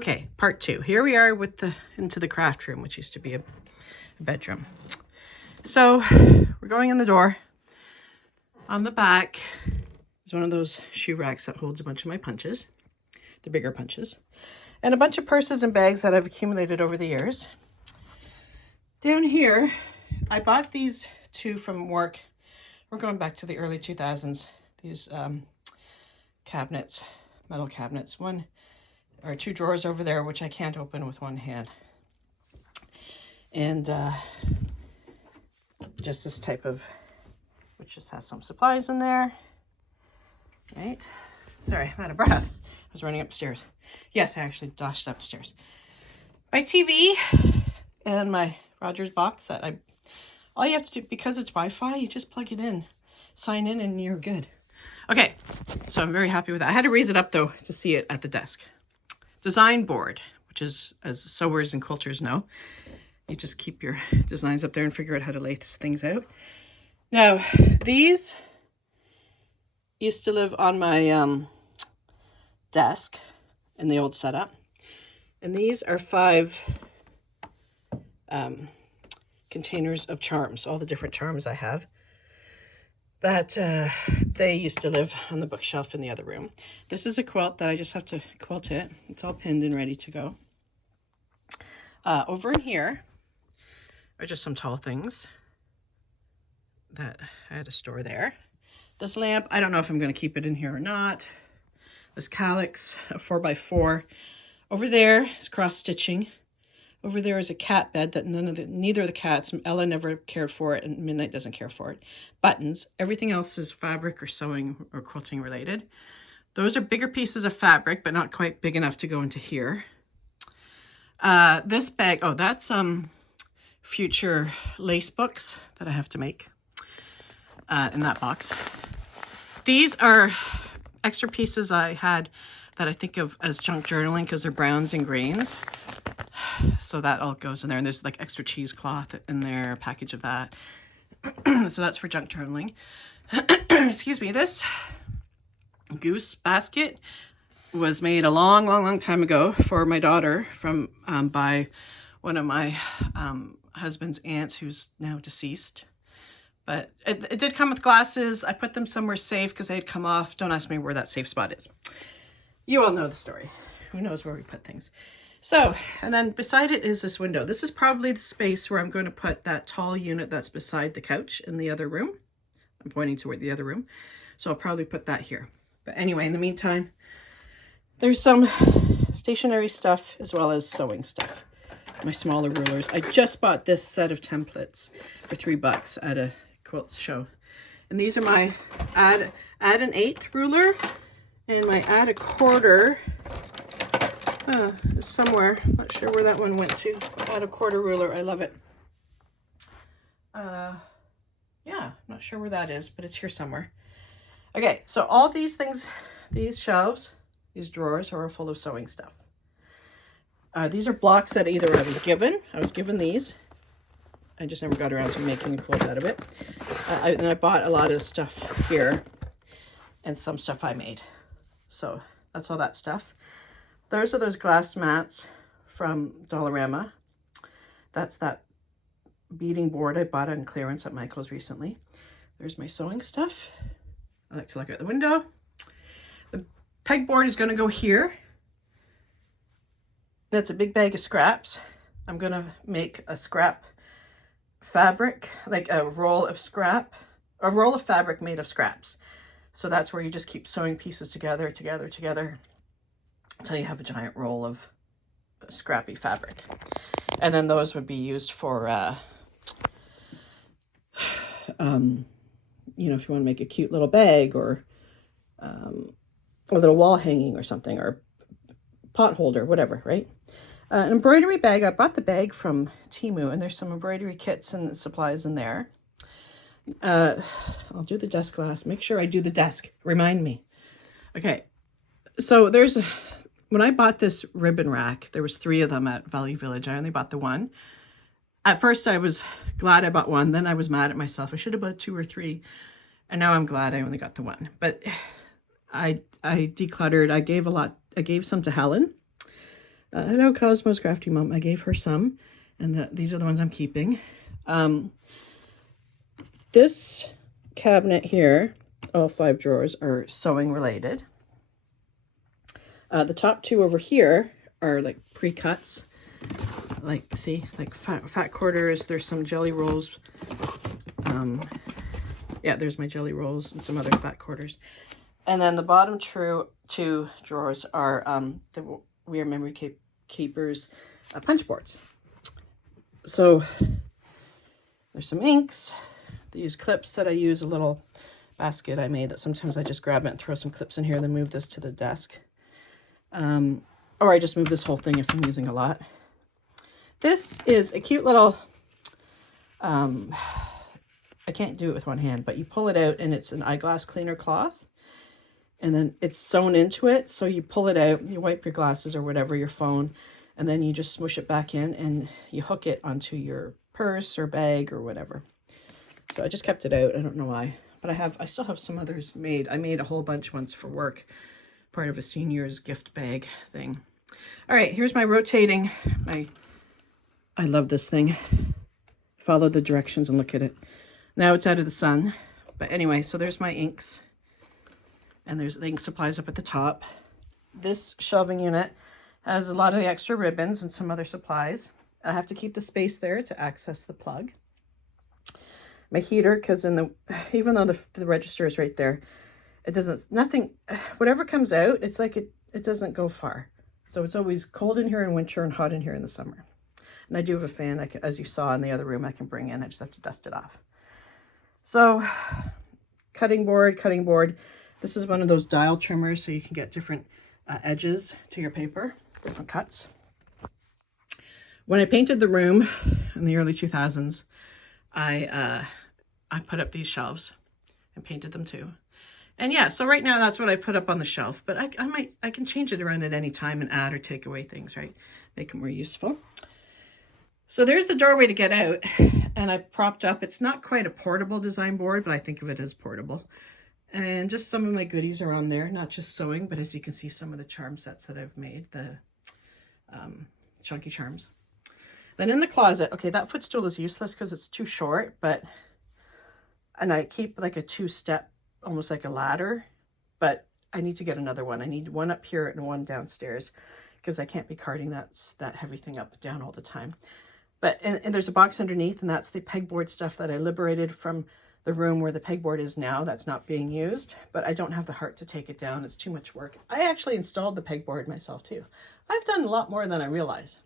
Okay, part two. Here we are with into the craft room, which used to be a bedroom. So we're going in the door. On the back is one of those shoe racks that holds a bunch of my punches, the bigger punches, and a bunch of purses and bags that I've accumulated over the years. Down here, I bought these two from work. We're going back to the early 2000s. These cabinets, metal cabinets. One or two drawers over there, which I can't open with one hand. And just this type of, which just has some supplies in there, right? Sorry, I'm out of breath. I was running upstairs. Yes, I actually dashed upstairs. My TV and my Rogers box that all you have to do, because it's Wi-Fi, you just plug it in, sign in, and you're good. Okay, so I'm very happy with that. I had to raise it up though to see it at the desk. Design board, which is, as sewers and quilters know, you just keep your designs up there and figure out how to lay things out. Now, these used to live on my desk in the old setup. And these are 5 containers of charms, all the different charms I have. That they used to live on the bookshelf in the other room. This is a quilt that I just have to quilt it. It's all pinned and ready to go. Over in here are just some tall things that I had to store there. This lamp, I don't know if I'm going to keep it in here or not. This calyx, a 4x4. Over there is cross stitching. Over there is a cat bed that neither of the cats, Ella never cared for it and Midnight doesn't care for it. Buttons. Everything else is fabric or sewing or quilting related. Those are bigger pieces of fabric, but not quite big enough to go into here. This bag, oh, that's future lace books that I have to make in that box. These are extra pieces I had that I think of as junk journaling because they're browns and greens. So that all goes in there, and there's like extra cheesecloth in there, a package of that. So that's for junk journaling. Excuse me. This goose basket was made a long time ago for my daughter from by one of my husband's aunts who's now deceased. But it did come with glasses. I put them somewhere safe because they had come off. Don't ask me where that safe spot is. You all know the story. Who knows where we put things. So, and then beside it is this window. This is probably the space where I'm going to put that tall unit that's beside the couch in the other room. I'm pointing toward the other room. So I'll probably put that here. But anyway, in the meantime, there's some stationery stuff as well as sewing stuff. My smaller rulers. I just bought this set of templates for $3 at a quilt show. And these are my add an 1/8 ruler and my add a 1/4. It's somewhere. Not sure where that one went to. Add a 1/4 ruler. I love it. Yeah, not sure where that is, but it's here somewhere. Okay, so all these things, these shelves, these drawers are full of sewing stuff. These are blocks that either I was given these. I just never got around to making a quilt out of it. And I bought a lot of stuff here and some stuff I made. So that's all that stuff. Those are those glass mats from Dollarama. That's that beading board I bought on clearance at Michael's recently. There's my sewing stuff. I like to look out the window. The pegboard is going to go here. That's a big bag of scraps. I'm going to make a scrap fabric, like a roll of fabric made of scraps. So that's where you just keep sewing pieces together until you have a giant roll of scrappy fabric. And then those would be used for, you know, if you want to make a cute little bag or a little wall hanging or something, or pot holder, whatever, right? An embroidery bag. I bought the bag from Temu, and there's some embroidery kits and supplies in there. I'll do the desk last. Make sure I do the desk. Remind me. Okay. So when I bought this ribbon rack, there was 3 of them at Value Village. I only bought the one. At first, I was glad I bought one. Then I was mad at myself. I should have bought 2 or 3. And now I'm glad I only got the one. But I decluttered. I gave some to Helen. Hello, Cosmos Crafty Mom. I gave her some, and these are the ones I'm keeping. This cabinet here, all 5 drawers, are sewing related. The top 2 over here are like pre-cuts. Like, see, like fat quarters. There's some jelly rolls. Yeah, there's my jelly rolls and some other fat quarters. And then the bottom 2 drawers are the We Are Memory Keepers punch boards. So there's some inks. These clips that I use, a little basket I made that sometimes I just grab it and throw some clips in here and then move this to the desk. Or I just move this whole thing if I'm using a lot. This is a cute little, I can't do it with one hand, but you pull it out and it's an eyeglass cleaner cloth. And then it's sewn into it. So you pull it out, you wipe your glasses or whatever, your phone, and then you just smush it back in and you hook it onto your purse or bag or whatever. So I just kept it out. I don't know why, but I still have some others made. I made a whole bunch once for work, part of a senior's gift bag thing. All right, here's my rotating, I love this thing. Follow the directions and look at it. Now it's out of the sun. But anyway, so there's my inks. And there's the ink supplies up at the top. This shelving unit has a lot of the extra ribbons and some other supplies. I have to keep the space there to access the plug. My heater, because even though the register is right there, it doesn't, whatever comes out, it's like it doesn't go far. So it's always cold in here in winter and hot in here in the summer. And I do have a fan, as you saw in the other room, I can bring in. I just have to dust it off. So cutting board. This is one of those dial trimmers, so you can get different edges to your paper, different cuts. When I painted the room in the early 2000s, I put up these shelves and painted them too. And yeah, so right now that's what I put up on the shelf, but I can change it around at any time and add or take away things, right? Make them more useful. So there's the doorway to get out, and I've propped up. It's not quite a portable design board, but I think of it as portable. And just some of my goodies are on there, not just sewing, but as you can see, some of the charm sets that I've made, the chunky charms. Then in the closet, okay, that footstool is useless because it's too short, and I keep like a 2-step, almost like a ladder, but I need to get another one. I need one up here and one downstairs because I can't be carting that heavy thing up and down all the time. But, and there's a box underneath, and that's the pegboard stuff that I liberated from the room where the pegboard is now. That's not being used, but I don't have the heart to take it down. It's too much work. I actually installed the pegboard myself too. I've done a lot more than I realize.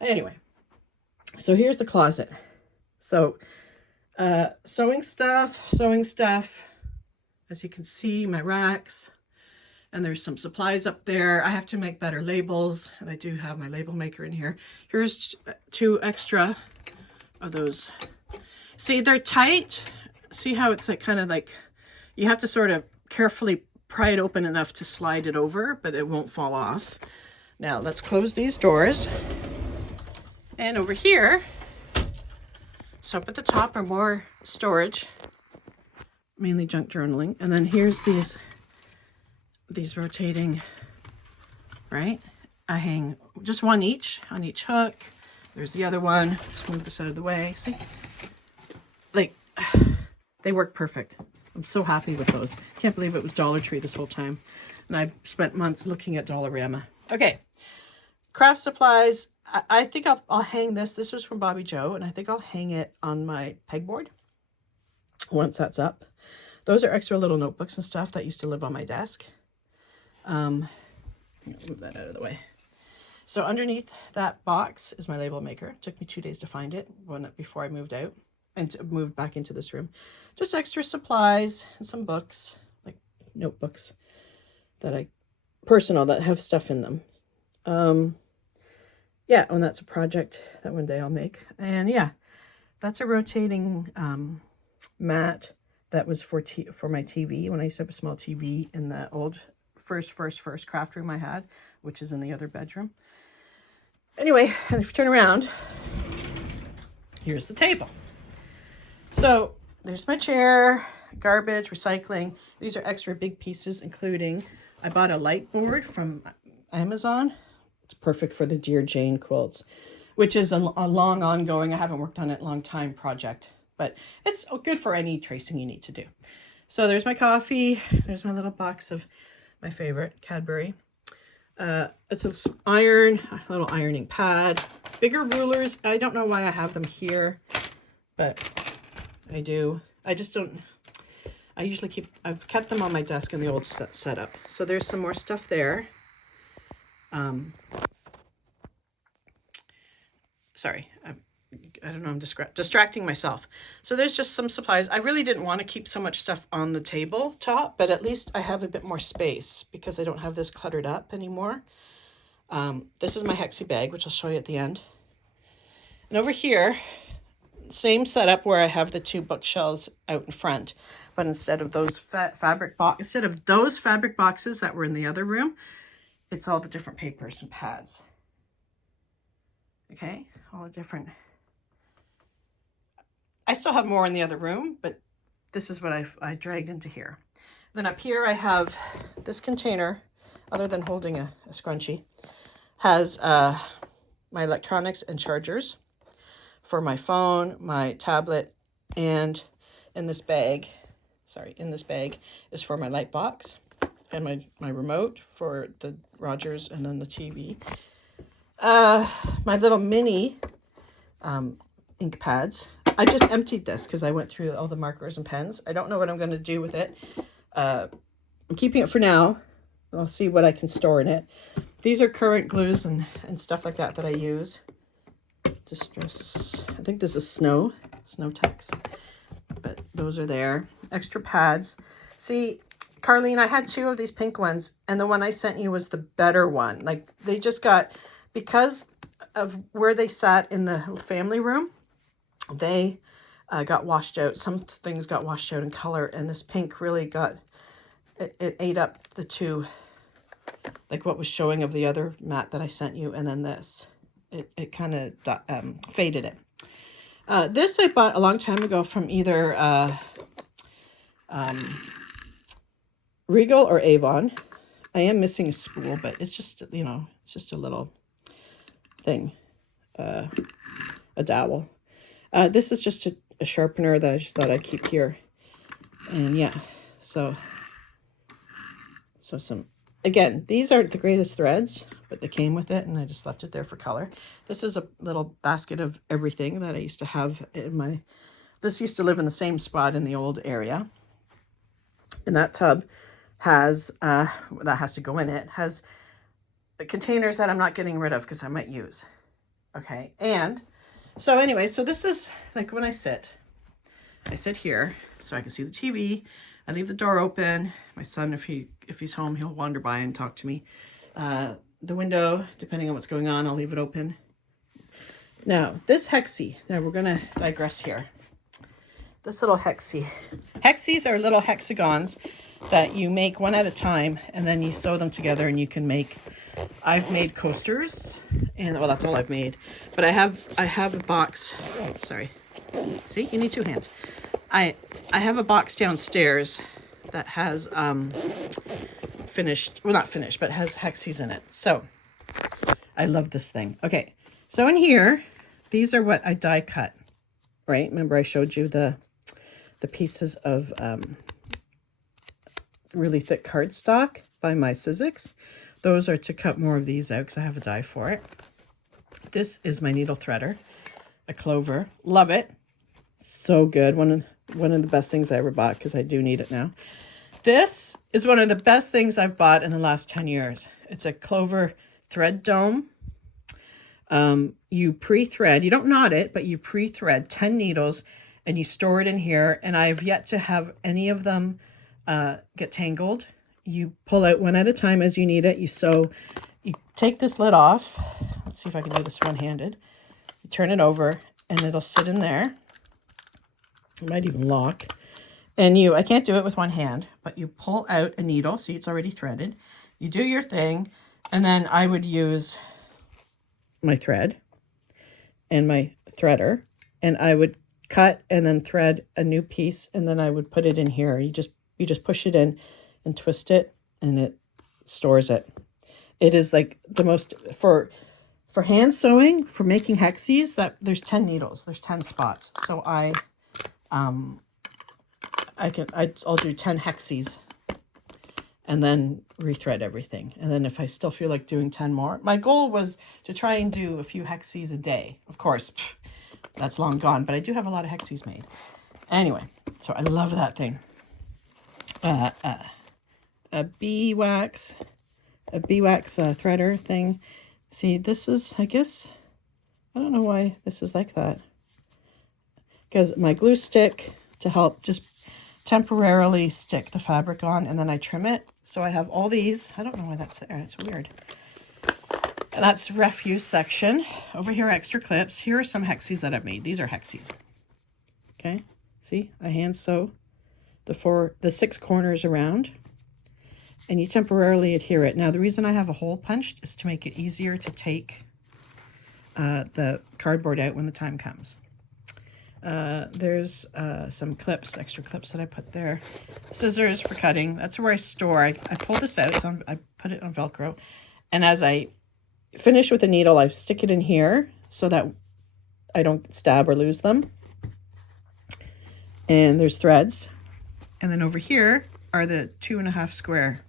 Anyway, so here's the closet. So sewing stuff. As you can see, my racks. And there's some supplies up there. I have to make better labels, and I do have my label maker in here. Here's 2 extra of those. See, they're tight. See how it's like kind of like, you have to sort of carefully pry it open enough to slide it over, but it won't fall off. Now let's close these doors. And over here, so up at the top are more storage, mainly junk journaling. And then here's these rotating, right? I hang just one each on each hook. There's the other one. Let's move this out of the way. See? Like, they work perfect. I'm so happy with those. Can't believe it was Dollar Tree this whole time. And I spent months looking at Dollarama. Okay. Craft supplies. I think I'll hang this. This was from Bobby Joe, and I think I'll hang it on my pegboard once that's up. Those are extra little notebooks and stuff that used to live on my desk. Move that out of the way. So underneath that box is my label maker. It took me 2 days to find it before I moved out and to move back into this room. Just extra supplies and some books, like notebooks personal that have stuff in them. Yeah, and that's a project that one day I'll make. And yeah, that's a rotating mat that was for my TV when I used to have a small TV in the old first craft room I had, which is in the other bedroom. Anyway, and if you turn around, here's the table. So there's my chair, garbage, recycling. These are extra big pieces, including I bought a light board from Amazon. It's perfect for the Dear Jane quilts, which is a long ongoing, I haven't worked on it in a long time project, but it's good for any tracing you need to do. So there's my coffee. There's my little box of my favorite Cadbury. It's a little ironing pad, bigger rulers. I don't know why I have them here, but I do. I just don't, I usually I've kept them on my desk in the old setup. So there's some more stuff there. Sorry, I don't know, I'm distracting myself. So there's just some supplies. I really didn't want to keep so much stuff on the tabletop, but at least I have a bit more space because I don't have this cluttered up anymore. This is my Hexi bag, which I'll show you at the end. And over here, same setup where I have the 2 bookshelves out in front, but instead of those fabric boxes that were in the other room, it's all the different papers and pads. Okay, all the different. I still have more in the other room, but this is what I dragged into here. Then up here I have this container, other than holding a scrunchie, has my electronics and chargers for my phone, my tablet, and in this bag is for my light box and my remote for the Rogers and then the TV. My little mini ink pads. I just emptied this because I went through all the markers and pens. I don't know what I'm going to do with it. I'm keeping it for now. I'll see what I can store in it. These are current glues and stuff like that I use. Distress. I think this is Snow Tex, but those are there. Extra pads. See, Carlene, I had 2 of these pink ones, and the one I sent you was the better one. Like, they just got, because of where they sat in the family room, they got washed out. Some things got washed out in color, and this pink really got, it ate up the 2, like what was showing of the other mat that I sent you, and then this. It kind of faded it. This I bought a long time ago from either Regal or Avon. I am missing a spool, but it's just, you know, it's just a little thing, a dowel. This is just a sharpener that I just thought I'd keep here. And yeah, so some, again, these aren't the greatest threads, but they came with it, and I just left it there for color. This is a little basket of everything that I used to have in my, this used to live in the same spot in the old area. And that tub has, that has to go in it, has the containers that I'm not getting rid of because I might use. Okay, and so anyway, so this is like when I sit here so I can see the TV. I leave the door open. My son, if he's home, he'll wander by and talk to me. The window, depending on what's going on, I'll leave it open. Now, this Hexi, now we're going to digress here. This little Hexi. Hexis are little hexagons that you make one at a time, and then you sew them together, and you can make, I've made coasters, and well, that's all I've made. But I have a box, oh, sorry. See, you need 2 hands. I have a box downstairs that has finished, well, not finished, but has Hexis in it. So I love this thing. Okay, so in here, these are what I die cut, right? Remember I showed you the pieces of really thick cardstock by my Sizzix. Those are to cut more of these out because I have a die for it. This is my needle threader, a Clover. Love it. So good. One of the best things I ever bought because I do need it now. This is one of the best things I've bought in the last 10 years. It's a Clover thread dome. You pre-thread, you don't knot it, but you pre-thread 10 needles and you store it in here. And I've yet to have any of them get tangled. You pull out one at a time as you need it. You sew, you take this lid off. Let's see if I can do this one-handed. You turn it over and it'll sit in there. It might even lock. And I can't do it with one hand, but you pull out a needle. See, it's already threaded. You do your thing. And then I would use my thread and my threader, and I would cut and then thread a new piece. And then I would put it in here. You just push it in and twist it, and it stores it. It is like the most, for hand sewing, for making hexies, that there's 10 needles, there's 10 spots. So I'll do 10 hexies and then rethread everything. And then if I still feel like doing 10 more, my goal was to try and do a few hexies a day. Of course, that's long gone, but I do have a lot of hexies made. Anyway, so I love that thing. A beeswax threader thing. See, this is, I guess, I don't know why this is like that. Because my glue stick to help just temporarily stick the fabric on, and then I trim it. So I have all these. I don't know why that's there. It's weird. And that's refuse section. Over here, extra clips. Here are some hexies that I've made. These are hexies. Okay. See, I hand sew the 6 corners around, and you temporarily adhere it. Now, the reason I have a hole punched is to make it easier to take the cardboard out when the time comes. There's some clips, extra clips that I put there. Scissors for cutting. That's where I store. I pull this out, so I put it on Velcro. And as I finish with the needle, I stick it in here so that I don't stab or lose them. And there's threads. And then over here are the 2.5 square.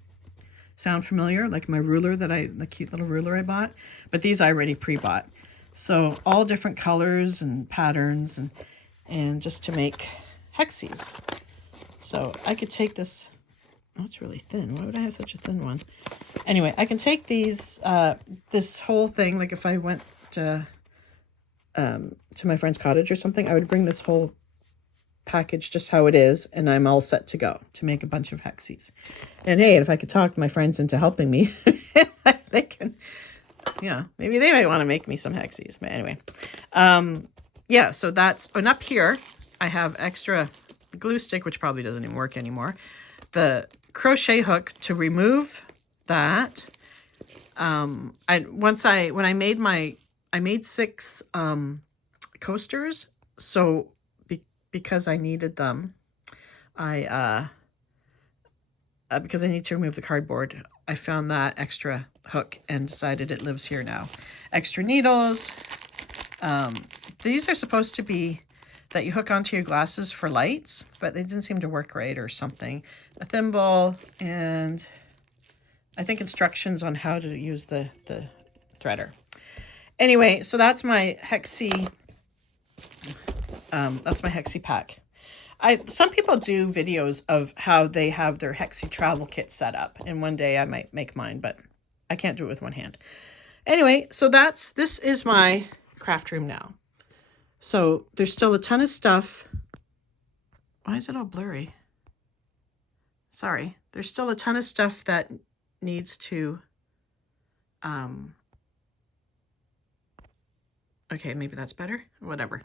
Sound familiar? Like my ruler the cute little ruler I bought. But these I already pre-bought. So all different colors and patterns and just to make hexies. So I could take this. Oh, it's really thin. Why would I have such a thin one? Anyway, I can take these, this whole thing, like if I went to my friend's cottage or something, I would bring this whole package just how it is, and I'm all set to go to make a bunch of hexies. And hey, if I could talk my friends into helping me, they can, yeah, maybe they might want to make me some hexies. But anyway, yeah, so that's, and up here, I have extra glue stick, which probably doesn't even work anymore. The crochet hook to remove that. When I made 6 coasters, so because I needed them, because I need to remove the cardboard, I found that extra hook and decided it lives here now. Extra needles. These are supposed to be that you hook onto your glasses for lights, but they didn't seem to work right or something. A thimble, and I think instructions on how to use the threader. Anyway, so that's my hexie. That's my hexie pack. Some people do videos of how they have their hexie travel kit set up, and one day I might make mine, but I can't do it with one hand. Anyway, so this is my craft room now. So there's still a ton of stuff. Why is it all blurry? Sorry. There's still a ton of stuff that needs to, okay, maybe that's better. Whatever.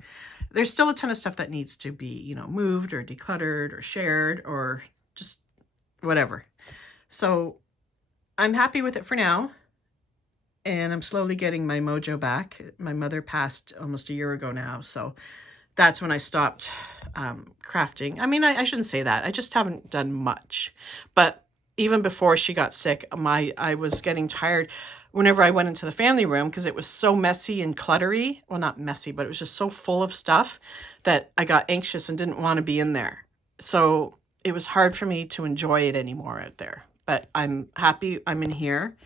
There's still a ton of stuff that needs to be, moved or decluttered or shared or just whatever. So I'm happy with it for now. And I'm slowly getting my mojo back. My mother passed almost a year ago now, so that's when I stopped crafting. I mean, I shouldn't say that. I just haven't done much. But even before she got sick, I was getting tired whenever I went into the family room because it was so messy and cluttery. Well, not messy, but it was just so full of stuff that I got anxious and didn't want to be in there. So it was hard for me to enjoy it anymore out there. But I'm happy I'm in here,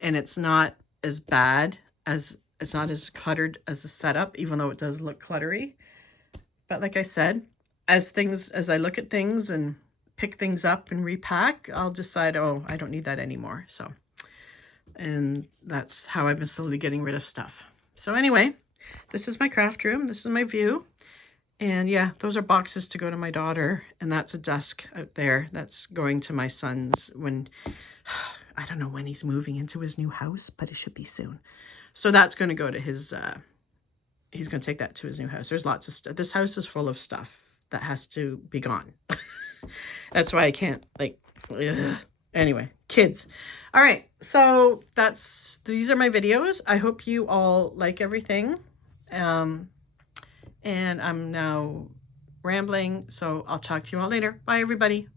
and it's not as bad as, it's not as cluttered as the setup, even though it does look cluttery. But like I said, as I look at things and pick things up and repack, I'll decide, oh, I don't need that anymore. So, and that's how I've been slowly getting rid of stuff. So anyway, this is my craft room. This is my view. And yeah, those are boxes to go to my daughter. And that's a desk out there. That's going to my son's when, I don't know when he's moving into his new house, but it should be soon. So that's going to go to his, he's going to take that to his new house. There's lots of stuff. This house is full of stuff that has to be gone. That's why I can't, like, ugh. Anyway, kids. All right. So these are my videos. I hope you all like everything. And I'm now rambling. So I'll talk to you all later. Bye, everybody.